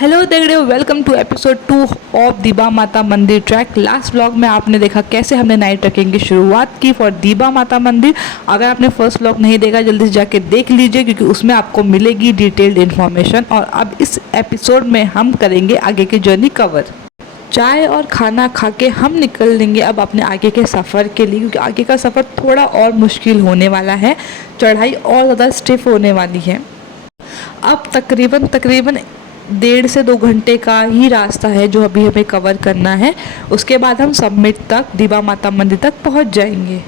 Hello देख रहे हो, वेलकम टू एपिसोड 2 ऑफ दीबा माता मंदिर ट्रैक। लास्ट व्लॉग में आपने देखा कैसे हमने नाइट ट्रैकिंग की शुरुआत की फॉर दीबा माता मंदिर। अगर आपने फर्स्ट व्लॉग नहीं देखा जल्दी से जाके देख लीजिए, क्योंकि उसमें आपको मिलेगी डिटेल्ड इन्फॉर्मेशन। और अब इस एपिसोड में हम करेंगे आगे की जर्नी कवर। चाय और खाना खा के हम निकल लेंगे अब अपने आगे के सफ़र के लिए, क्योंकि आगे का सफ़र थोड़ा और मुश्किल होने वाला है। चढ़ाई और ज़्यादा स्टिफ होने वाली है। अब तकरीबन 1.5 से 2 घंटे का ही रास्ता है जो अभी हमें कवर करना है। उसके बाद हम समिट तक, दीबा माता मंदिर तक पहुंच जाएंगे।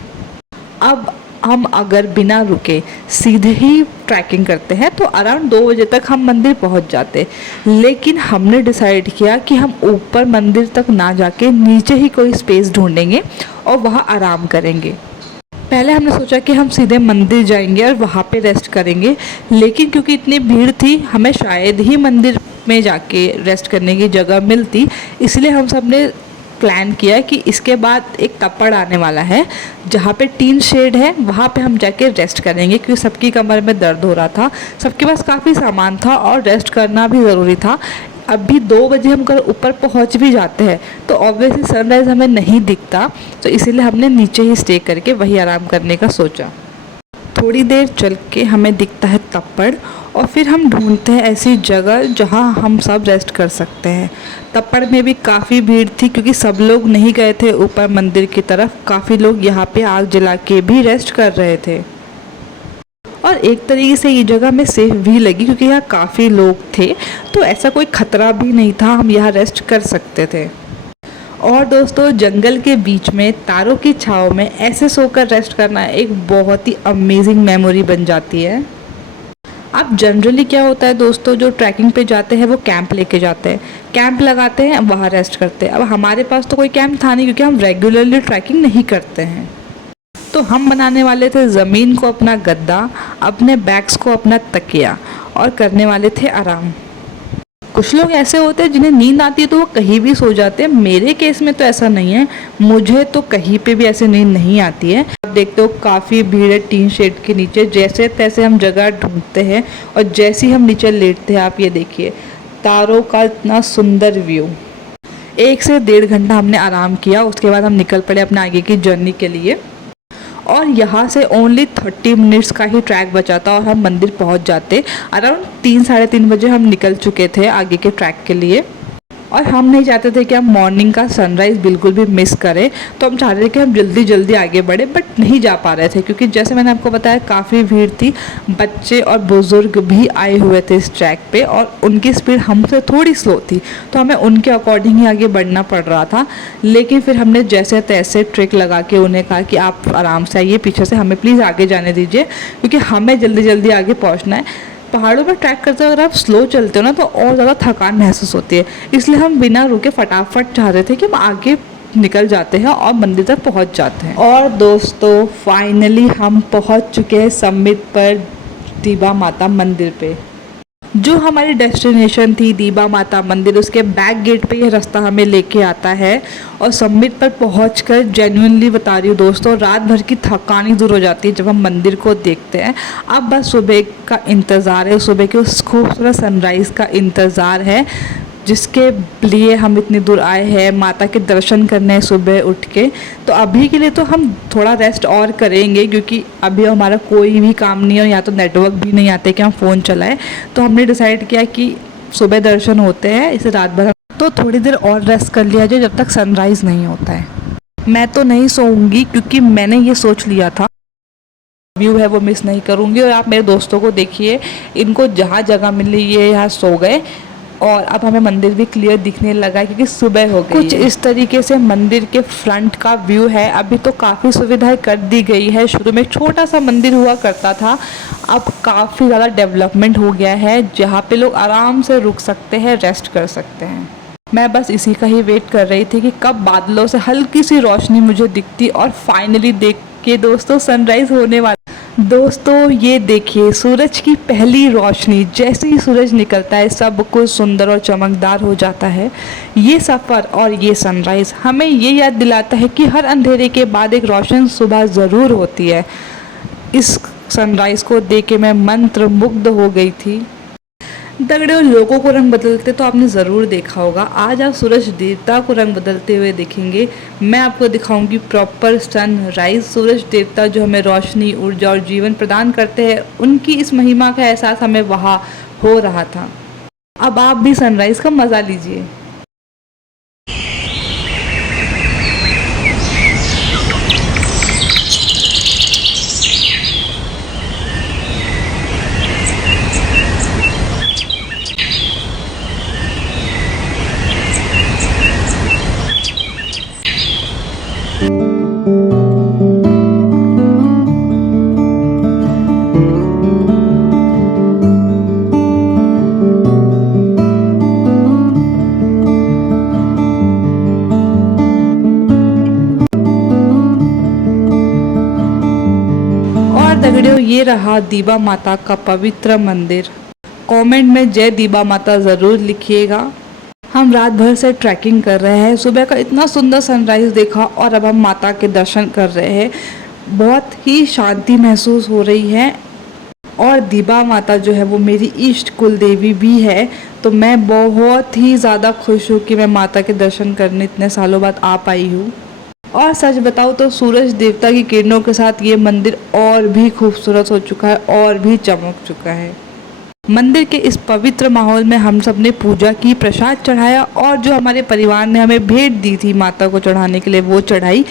अब हम अगर बिना रुके सीधे ही ट्रैकिंग करते हैं तो अराउंड 2 बजे तक हम मंदिर पहुंच जाते। लेकिन हमने डिसाइड किया कि हम ऊपर मंदिर तक ना जाके नीचे ही कोई स्पेस ढूंढेंगे और वहाँ आराम करेंगे। पहले हमने सोचा कि हम सीधे मंदिर जाएंगे और वहाँ पे रेस्ट करेंगे, लेकिन क्योंकि इतनी भीड़ थी हमें शायद ही मंदिर में जाके रेस्ट करने की जगह मिलती, इसलिए हम सब ने प्लान किया कि इसके बाद एक तप्पड़ आने वाला है जहाँ पे टीन शेड है, वहाँ पे हम जाके रेस्ट करेंगे। क्योंकि सबकी कमर में दर्द हो रहा था, सबके पास काफ़ी सामान था और रेस्ट करना भी ज़रूरी था। अभी 2 बजे हम अगर ऊपर पहुंच भी जाते हैं तो ऑब्वियसली सनराइज़ हमें नहीं दिखता, तो इसीलिए हमने नीचे ही स्टे करके वही आराम करने का सोचा। थोड़ी देर चल के हमें दिखता है तप्पड़ और फिर हम ढूंढते हैं ऐसी जगह जहां हम सब रेस्ट कर सकते हैं। तप्पड़ में भी काफ़ी भीड़ थी क्योंकि सब लोग नहीं गए थे ऊपर मंदिर की तरफ। काफ़ी लोग यहाँ पे आग जला के भी रेस्ट कर रहे थे और एक तरीके से ये जगह हमें सेफ भी लगी क्योंकि यहाँ काफ़ी लोग थे, तो ऐसा कोई ख़तरा भी नहीं था, हम यहाँ रेस्ट कर सकते थे। और दोस्तों, जंगल के बीच में तारों की छाँव में ऐसे सोकर रेस्ट करना एक बहुत ही अमेजिंग मेमोरी बन जाती है। अब जनरली क्या होता है दोस्तों, जो ट्रैकिंग पे जाते हैं वो कैंप लेके जाते हैं, कैंप लगाते हैं, वहाँ रेस्ट करते हैं। अब हमारे पास तो कोई कैंप था नहीं क्योंकि हम रेगुलरली ट्रैकिंग नहीं करते हैं, तो हम बनाने वाले थे ज़मीन को अपना गद्दा, अपने बैग्स को अपना तकिया और करने वाले थे आराम। कुछ लोग ऐसे होते हैं जिन्हें नींद आती है तो वो कहीं भी सो जाते हैं। मेरे केस में तो ऐसा नहीं है, मुझे तो कहीं पे भी ऐसे नींद नहीं आती है। आप देखते हो काफ़ी भीड़ है टीन शेड के नीचे, जैसे तैसे हम जगह ढूंढते हैं और जैसे ही हम नीचे लेटते हैं, आप ये देखिए तारों का इतना सुंदर व्यू। 1 से 1.5 घंटा हमने आराम किया, उसके बाद हम निकल पड़े अपने आगे की जर्नी के लिए। और यहाँ से ओनली 30 मिनट्स का ही ट्रैक बचा था और हम मंदिर पहुँच जाते। अराउंड 3-3:30 बजे हम निकल चुके थे आगे के ट्रैक के लिए। और हम नहीं चाहते थे कि हम मॉर्निंग का सनराइज़ बिल्कुल भी मिस करें, तो हम चाहते थे कि हम जल्दी जल्दी आगे बढ़े, बट नहीं जा पा रहे थे क्योंकि जैसे मैंने आपको बताया काफ़ी भीड़ थी। बच्चे और बुज़ुर्ग भी आए हुए थे इस ट्रैक पे और उनकी स्पीड हमसे थोड़ी स्लो थी, तो हमें उनके अकॉर्डिंग ही आगे बढ़ना पड़ रहा था। लेकिन फिर हमने जैसे तैसे ट्रिक लगा के उन्हें कहा कि आप आराम से आइए, पीछे से हमें प्लीज़ आगे जाने दीजिए, क्योंकि हमें जल्दी जल्दी आगे पहुँचना है। पहाड़ों पर ट्रैक करते हुए अगर आप स्लो चलते हो ना तो और ज़्यादा थकान महसूस होती है, इसलिए हम बिना रुके फटाफट चाह रहे थे कि हम आगे निकल जाते हैं और मंदिर तक पहुंच जाते हैं। और दोस्तों, फाइनली हम पहुंच चुके हैं समिट पर, दीबा माता मंदिर पे। जो हमारी डेस्टिनेशन थी दीबा माता मंदिर, उसके बैक गेट पे ये रास्ता हमें लेके आता है। और समिट पर पहुंचकर जेन्युइनली बता रही हूँ दोस्तों, रात भर की थकान ही दूर हो जाती है जब हम मंदिर को देखते हैं। अब बस सुबह का इंतज़ार है, सुबह के उस खूबसूरत सनराइज़ का इंतज़ार है जिसके लिए हम इतनी दूर आए हैं, माता के दर्शन करने सुबह उठ के। तो अभी के लिए तो हम थोड़ा रेस्ट और करेंगे क्योंकि अभी हमारा कोई भी काम नहीं है, या तो नेटवर्क भी नहीं आते कि हम फ़ोन चलाएं। तो हमने डिसाइड किया कि सुबह दर्शन होते हैं, इसे रात भर तो थोड़ी देर और रेस्ट कर लिया जाए जब तक सनराइज़ नहीं होता है। मैं तो नहीं सोऊंगी क्योंकि मैंने ये सोच लिया था व्यू है वो मिस नहीं करूँगी। और आप मेरे दोस्तों को देखिए, इनको जहाँ जगह मिली ये यहाँ सो गए और अब हमें मंदिर भी क्लियर दिखने लगा है क्योंकि सुबह हो गई। कुछ इस तरीके से मंदिर के फ्रंट का व्यू है। अभी तो काफ़ी सुविधाएं कर दी गई है। शुरू में एक छोटा सा मंदिर हुआ करता था, अब काफ़ी ज़्यादा डेवलपमेंट हो गया है जहाँ पे लोग आराम से रुक सकते हैं, रेस्ट कर सकते हैं। मैं बस इसी का ही वेट कर रही थी कि कब बादलों से हल्की सी रोशनी मुझे दिखती और फाइनली देख के दोस्तों सनराइज़ होने वाला। दोस्तों ये देखिए सूरज की पहली रोशनी, जैसे ही सूरज निकलता है सब कुछ सुंदर और चमकदार हो जाता है। ये सफ़र और ये सनराइज़ हमें ये याद दिलाता है कि हर अंधेरे के बाद एक रोशन सुबह ज़रूर होती है। इस सनराइज़ को देख के मैं मंत्रमुग्ध हो गई थी। दगड़ियों, लोगों को रंग बदलते तो आपने ज़रूर देखा होगा। आज आप सूरज देवता को रंग बदलते हुए देखेंगे। मैं आपको दिखाऊंगी प्रॉपर सनराइज। सूरज देवता जो हमें रोशनी, ऊर्जा और जीवन प्रदान करते हैं, उनकी इस महिमा का एहसास हमें वहाँ हो रहा था। अब आप भी सनराइज का मज़ा लीजिए। और दगड़ियों, ये रहा दीबा माता का पवित्र मंदिर। कमेंट में जय दीबा माता ज़रूर लिखिएगा। हम रात भर से ट्रैकिंग कर रहे हैं, सुबह का इतना सुंदर सनराइज़ देखा और अब हम माता के दर्शन कर रहे हैं। बहुत ही शांति महसूस हो रही है। और दीबा माता जो है वो मेरी इष्ट कुल देवी भी है, तो मैं बहुत ही ज़्यादा खुश हूँ कि मैं माता के दर्शन करने इतने सालों बाद आ पाई हूँ। और सच बताऊँ तो सूरज देवता की किरणों के साथ ये मंदिर और भी खूबसूरत हो चुका है और भी चमक चुका है। मंदिर के इस पवित्र माहौल में हम सब ने पूजा की, प्रसाद चढ़ाया और जो हमारे परिवार ने हमें भेंट दी थी माता को चढ़ाने के लिए वो चढ़ाई।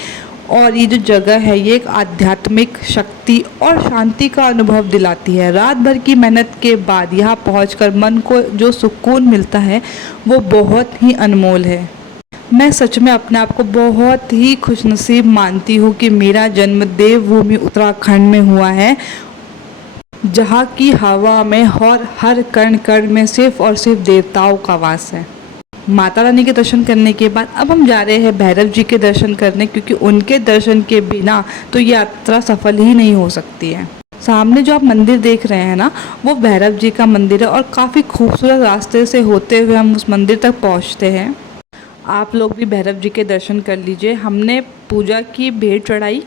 और ये जो जगह है ये एक आध्यात्मिक शक्ति और शांति का अनुभव दिलाती है। रात भर की मेहनत के बाद यहाँ पहुँचकर मन को जो सुकून मिलता है वो बहुत ही अनमोल है। मैं सच में अपने आप को बहुत ही खुशनसीब मानती हूँ कि मेरा जन्म देवभूमि उत्तराखंड में हुआ है, जहाँ की हवा में और हर कण कण में सिर्फ और सिर्फ देवताओं का वास है। माता रानी के दर्शन करने के बाद अब हम जा रहे हैं भैरव जी के दर्शन करने, क्योंकि उनके दर्शन के बिना तो ये यात्रा सफल ही नहीं हो सकती है। सामने जो आप मंदिर देख रहे हैं ना, वो भैरव जी का मंदिर है और काफ़ी खूबसूरत रास्ते से होते हुए हम उस मंदिर तक पहुँचते हैं। आप लोग भी भैरव जी के दर्शन कर लीजिए। हमने पूजा की, भेंट चढ़ाई।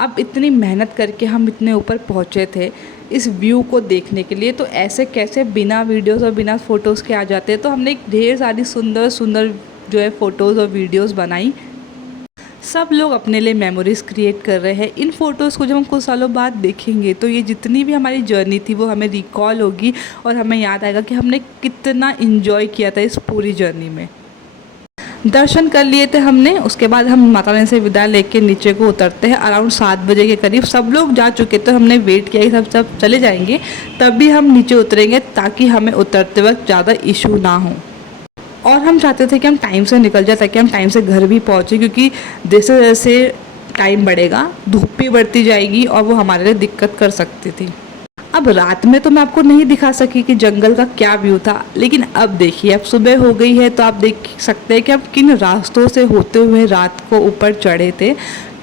अब इतनी मेहनत करके हम इतने ऊपर पहुँचे थे इस व्यू को देखने के लिए, तो ऐसे कैसे बिना वीडियोस और बिना फ़ोटोज़ के आ जाते हैं। तो हमने एक ढेर सारी सुंदर सुंदर जो है फ़ोटोज़ और वीडियोस बनाई। सब लोग अपने लिए मेमोरीज़ क्रिएट कर रहे हैं। इन फ़ोटोज़ को जब हम कुछ सालों बाद देखेंगे तो ये जितनी भी हमारी जर्नी थी वो हमें रिकॉल होगी और हमें याद आएगा कि हमने कितना इन्जॉय किया था इस पूरी जर्नी में। दर्शन कर लिए थे हमने, उसके बाद हम माता रानी से विदा लेके नीचे को उतरते हैं। अराउंड 7 बजे के करीब सब लोग जा चुके थे। हमने वेट किया कि सब चले जाएंगे तभी हम नीचे उतरेंगे, ताकि हमें उतरते वक्त ज़्यादा इशू ना हो। और हम चाहते थे कि हम टाइम से निकल जाए ताकि हम टाइम से घर भी पहुँचे, क्योंकि जैसे जैसे टाइम बढ़ेगा धूप भी बढ़ती जाएगी और वो हमारे लिए दिक्कत कर सकती थी। अब रात में तो मैं आपको नहीं दिखा सकी कि जंगल का क्या व्यू था, लेकिन अब देखिए अब सुबह हो गई है तो आप देख सकते हैं कि हम किन रास्तों से होते हुए रात को ऊपर चढ़े थे।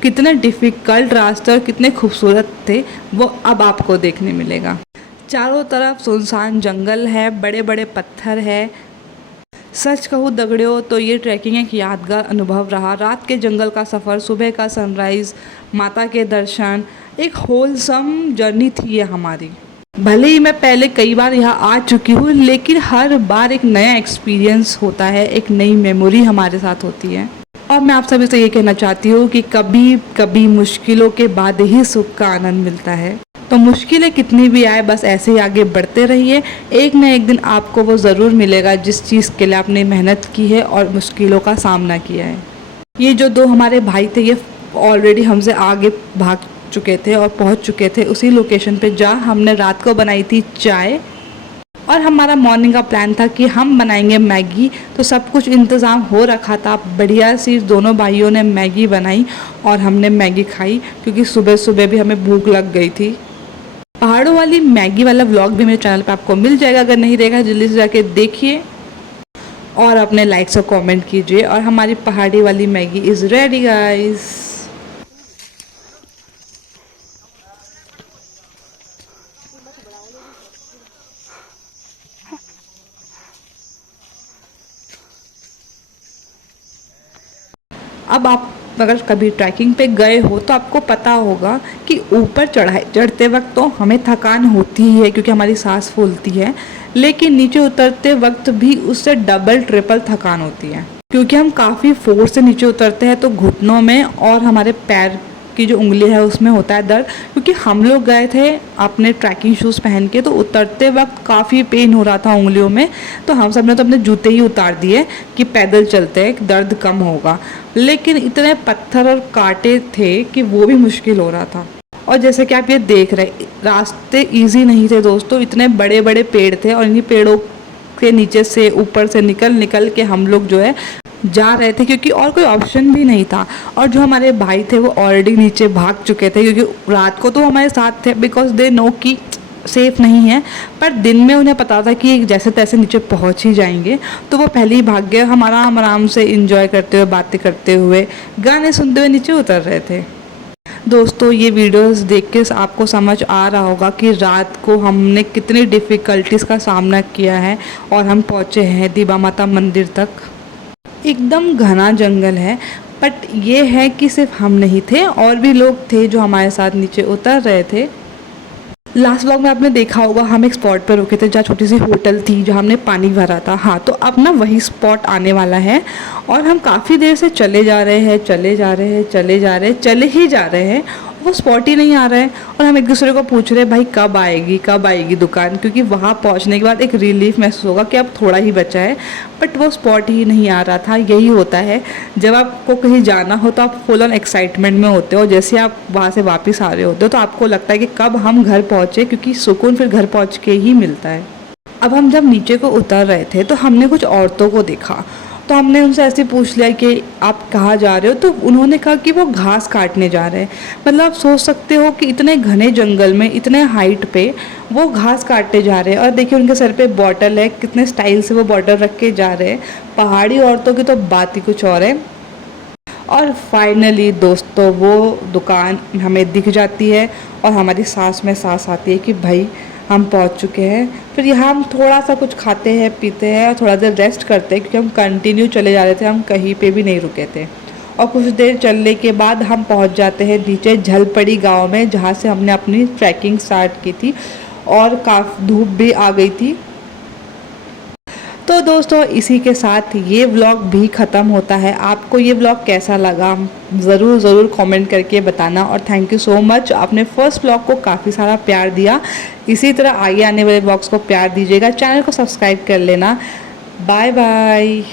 कितने डिफ़िकल्ट रास्ते और कितने खूबसूरत थे वो अब आपको देखने मिलेगा। चारों तरफ सुनसान जंगल है, बड़े बड़े पत्थर है। सच कहूँ दगड़ियों तो ये ट्रैकिंग एक यादगार अनुभव रहा। रात के जंगल का सफ़र, सुबह का सनराइज़, माता के दर्शन, एक होलसम जर्नी थी ये हमारी। भले ही मैं पहले कई बार यहाँ आ चुकी हूँ, लेकिन हर बार एक नया एक्सपीरियंस होता है, एक नई मेमोरी हमारे साथ होती है। और मैं आप सभी से ये कहना चाहती हूँ कि कभी कभी मुश्किलों के बाद ही सुख का आनंद मिलता है। तो मुश्किलें कितनी भी आए, बस ऐसे ही आगे बढ़ते रहिए। एक न एक दिन आपको वो ज़रूर मिलेगा जिस चीज़ के लिए आपने मेहनत की है और मुश्किलों का सामना किया है। ये जो दो हमारे भाई थे ये ऑलरेडी हमसे आगे भाग चुके थे और पहुंच चुके थे उसी लोकेशन पे जहाँ हमने रात को बनाई थी चाय। और हमारा मॉर्निंग का प्लान था कि हम बनाएंगे मैगी, तो सब कुछ इंतज़ाम हो रखा था। बढ़िया सी दोनों भाइयों ने मैगी बनाई और हमने मैगी खाई, क्योंकि सुबह सुबह भी हमें भूख लग गई थी। पहाड़ों वाली मैगी वाला व्लॉग भी मेरे चैनल पे आपको मिल जाएगा, अगर नहीं रहेगा जल्दी से जाके देखिए और अपने लाइक्स और कमेंट कीजिए। और हमारी पहाड़ी वाली मैगी इज़ रेडी गाइस। अब आप अगर कभी ट्रैकिंग पे गए हो तो आपको पता होगा कि ऊपर चढ़ते वक्त तो हमें थकान होती ही है क्योंकि हमारी सांस फूलती है, लेकिन नीचे उतरते वक्त भी उससे डबल ट्रिपल थकान होती है क्योंकि हम काफ़ी फोर्स से नीचे उतरते हैं तो घुटनों में और हमारे पैर की जो उंगली है उसमें होता है दर्द। क्योंकि हम लोग गए थे अपने ट्रैकिंग शूज़ पहन के, तो उतरते वक्त काफ़ी पेन हो रहा था उंगलियों में, तो हम सब ने तो अपने जूते ही उतार दिए कि पैदल चलते हैं, दर्द कम होगा। लेकिन इतने पत्थर और कांटे थे कि वो भी मुश्किल हो रहा था। और जैसे कि आप ये देख रहे, रास्ते ईजी नहीं थे दोस्तों, इतने बड़े बड़े पेड़ थे और इन्हीं पेड़ों के नीचे से ऊपर से निकल निकल के हम लोग जो है जा रहे थे क्योंकि और कोई ऑप्शन भी नहीं था। और जो हमारे भाई थे वो ऑलरेडी नीचे भाग चुके थे क्योंकि रात को तो हमारे साथ थे, बिकॉज दे नो कि सेफ़ नहीं है, पर दिन में उन्हें पता था कि जैसे तैसे नीचे पहुंच ही जाएंगे, तो वो पहले ही भाग गए। हम आराम आराम से इंजॉय करते हुए, बातें करते हुए, गाने सुनते हुए नीचे उतर रहे थे। दोस्तों ये वीडियोस देख के आपको समझ आ रहा होगा कि रात को हमने कितनी डिफ़िकल्टीज़ का सामना किया है और हम पहुँचे हैं दिबा माता मंदिर तक। एकदम घना जंगल है, बट ये है कि सिर्फ हम नहीं थे, और भी लोग थे जो हमारे साथ नीचे उतर रहे थे। लास्ट व्लॉग में आपने देखा होगा हम एक स्पॉट पर रुके थे जहाँ छोटी सी होटल थी जहाँ हमने पानी भरा था। हाँ, तो अब ना वही स्पॉट आने वाला है और हम काफ़ी देर से चले जा रहे हैं, चले जा रहे हैं, चले जा रहे हैं, चले ही जा रहे हैं, वो स्पॉट ही नहीं आ रहा है। और हम एक दूसरे को पूछ रहे हैं भाई कब आएगी दुकान, क्योंकि वहाँ पहुँचने के बाद एक रिलीफ महसूस होगा कि अब थोड़ा ही बचा है, बट वो स्पॉट ही नहीं आ रहा था। यही होता है जब आपको कहीं जाना हो तो आप फुल ऑन एक्साइटमेंट में होते हो, जैसे आप वहाँ से वापस आ रहे होते हो तो आपको लगता है कि कब हम घर पहुँचे, क्योंकि सुकून फिर घर पहुँच के ही मिलता है। अब हम जब नीचे को उतर रहे थे तो हमने कुछ औरतों को देखा, तो हमने उनसे ऐसे पूछ लिया कि आप कहाँ जा रहे हो, तो उन्होंने कहा कि वो घास काटने जा रहे हैं। मतलब आप सोच सकते हो कि इतने घने जंगल में, इतने हाइट पे वो घास काटने जा रहे हैं। और देखिए उनके सर पे बॉटल है, कितने स्टाइल से वो बॉटल रख के जा रहे हैं। पहाड़ी औरतों की तो बात ही कुछ और है। और फाइनली दोस्तों वो दुकान हमें दिख जाती है और हमारी सांस में सांस आती है कि भाई हम पहुंच चुके हैं। फिर यहाँ हम थोड़ा सा कुछ खाते हैं, पीते हैं और थोड़ा देर रेस्ट करते हैं, क्योंकि हम कंटिन्यू चले जा रहे थे, हम कहीं पे भी नहीं रुके थे। और कुछ देर चलने के बाद हम पहुँच जाते हैं नीचे झलपड़ी गाँव में, जहाँ से हमने अपनी ट्रैकिंग स्टार्ट की थी और काफ़ी धूप भी आ गई थी। तो दोस्तों इसी के साथ ये व्लॉग भी ख़त्म होता है। आपको ये व्लॉग कैसा लगा ज़रूर कमेंट करके बताना। और थैंक यू सो मच, आपने फर्स्ट व्लॉग को काफ़ी सारा प्यार दिया। इसी तरह आगे आने वाले व्लॉग्स को प्यार दीजिएगा। चैनल को सब्सक्राइब कर लेना। Bye bye.